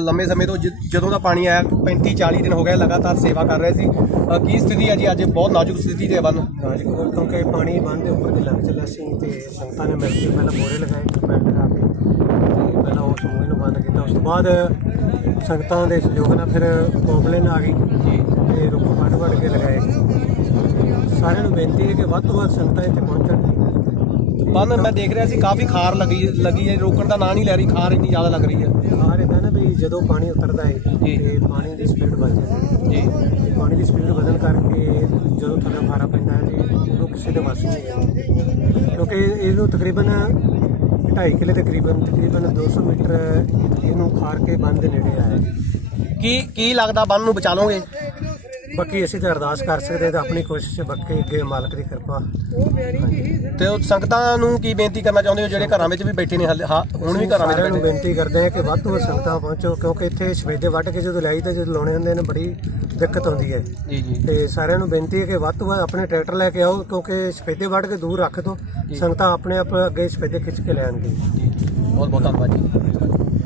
ਲੰਮੇ ਸਮੇਂ ਤੋਂ ਜਦੋਂ ਦਾ ਪਾਣੀ ਆਇਆ 35 40 ਦਿਨ ਹੋ ਗਏ ਲਗਾਤਾਰ ਸੇਵਾ ਕਰ ਰਹੇ ਸੀ। ਕੀ ਸਥਿਤੀ ਹੈ ਜੀ ਅੱਜ? ਬਹੁਤ ਨਾਜ਼ੁਕ ਸਥਿਤੀ ਦੇ ਬੰਨ ਰਾਜਕੋਟ ਕਿਉਂਕਿ ਪਾਣੀ ਬੰਦ ਦੇ ਉੱਪਰ ਦੀ ਲੱਗ ਚੱਲਾ ਸੀ ਤੇ ਸੰਗਤਾਂ ਨੇ ਮਿਲ ਕੇ ਪਹਿਲਾਂ ਬੋਰੇ ਲਗਾਏ ਪੈਂਟ ਲਗਾ ਕੇ। ਤੇ ਪਹਿਲਾਂ ਉਸ ਸਮੂਹ ਨੂੰ ਬੰਦ ਕੀਤਾ। ਉਸ ਤੋਂ ਬਾਅਦ ਸੰਗਤਾਂ ਦੇ ਸਹਿਯੋਗ ਨਾਲ ਫਿਰ ਪੌਪਲੇਨ ਆ ਗਈ ਜੀ। ਤੇ ਰੁੱਖ ਵੱਢ ਵੱਢ ਕੇ ਲਗਾਏ। ਸਾਰਿਆਂ ਨੂੰ ਬੇਨਤੀ ਹੈ ਕਿ ਵੱਧ ਤੋਂ ਵੱਧ ਸੰਗਤਾਂ ਇੱਥੇ ਪਹੁੰਚਣ। ਬੰਨ ਮੈਂ ਦੇਖ ਰਿਹਾ ਸੀ ਕਾਫੀ ਖਾਰ ਲੱਗੀ ਲੱਗੀ ਹੈ ਰੋਕਣ ਦਾ ਨਾਂ ਨਹੀਂ ਲੈ ਰਹੀ ਖਾਰ ਇੰਨੀ ਜ਼ਿਆਦਾ ਲੱਗ ਰਹੀ ਹੈ। ਖਾਰ ਇਹਦਾ ਨਾ ਵੀ ਜਦੋਂ ਪਾਣੀ ਉਤਰਦਾ ਹੈ ਜੀ। ਤੇ ਪਾਣੀ ਦੀ ਸਪੀਡ ਵੱਧ ਜਾਂਦੀ ਹੈ। ਜੀ। ਤੇ ਪਾਣੀ ਦੀ ਸਪੀਡ ਵਧਣ ਕਰਕੇ ਜਦੋਂ ਥੱਲੇ ਖਾਰਾ ਪੈਂਦਾ ਹੈ ਤੇ ਉਦੋਂ ਕਿਸੇ ਦੇ ਵੱਸ ਨਹੀਂ ਹੈ ਕਿਉਂਕਿ ਇਹਨੂੰ ਤਕਰੀਬਨ 2.5 ਕਿਲੇ ਦੇ ਕਰੀਬਨ ਤਕਰੀਬਨ 200 ਮੀਟਰ ਇਹਨੂੰ ਖਾਰ ਕੇ ਬੰਦ ਦੇ ਨੇੜੇ ਆਇਆ ਹੈ। ਕੀ ਕੀ ਲੱਗਦਾ ਬੰਨ ਨੂੰ ਬਚਾ ਲਓਗੇ? ਬਾਕੀ ਅਸੀਂ ਤਾਂ ਅਰਦਾਸ ਕਰ ਸਕਦੇ ਤੇ ਆਪਣੀ ਕੋਸ਼ਿਸ਼ ਬਾਕੀ ਅੱਗੇ ਮਾਲਕ ਦੀ ਕਿਰਪਾ। ਤੇ ਉਹ ਸੰਗਤਾਂ ਨੂੰ ਕੀ ਬੇਨਤੀ ਕਰਨਾ ਚਾਹੁੰਦੇ ਹੋ? ਜਿਹੜੇ ਘਰਾਂ ਵਿੱਚ ਵੀ ਬੈਠੇ ਨੇ ਹਾਲੇ- ਹਾਂ, ਹੁਣ ਵੀ ਘਰਾਂ ਵਿੱਚ ਸਾਰਿਆਂ ਨੂੰ ਬੈਠੇ ਬੇਨਤੀ ਕਰਦੇ ਹਾਂ ਕਿ ਵੱਧ ਤੋਂ ਵੱਧ ਸੰਗਤਾਂ ਪਹੁੰਚੋ ਕਿਉਂਕਿ ਇੱਥੇ ਸਵੇਦੇ ਵੱਢ ਕੇ ਜਦੋਂ ਲਾਈ ਤੇ ਜਦੋਂ ਲਾਉਣੇ ਹੁੰਦੇ ਨੇ ਬੜੀ ਦਿੱਕਤ ਆਉਂਦੀ ਹੈ। ਜੀ ਜੀ। ਤੇ ਸਾਰਿਆਂ ਨੂੰ ਬੇਨਤੀ ਹੈ ਕਿ ਵੱਧ ਤੋਂ ਵੱਧ ਆਪਣੇ ਟਰੈਕਟਰ ਲੈ ਕੇ ਆਓ ਕਿਉਂਕਿ ਸਫੇਦੇ ਵੱਢ ਕੇ ਦੂਰ ਰੱਖ ਦਿਓ ਸੰਗਤਾਂ ਆਪਣੇ ਆਪ ਅੱਗੇ ਸਫੇਦੇ ਖਿੱਚ ਕੇ ਲੈ ਆਉਣਗੇ ਜੀ ਬਹੁਤ ਬਹੁਤ ਧੰਨਵਾਦ ਜੀ।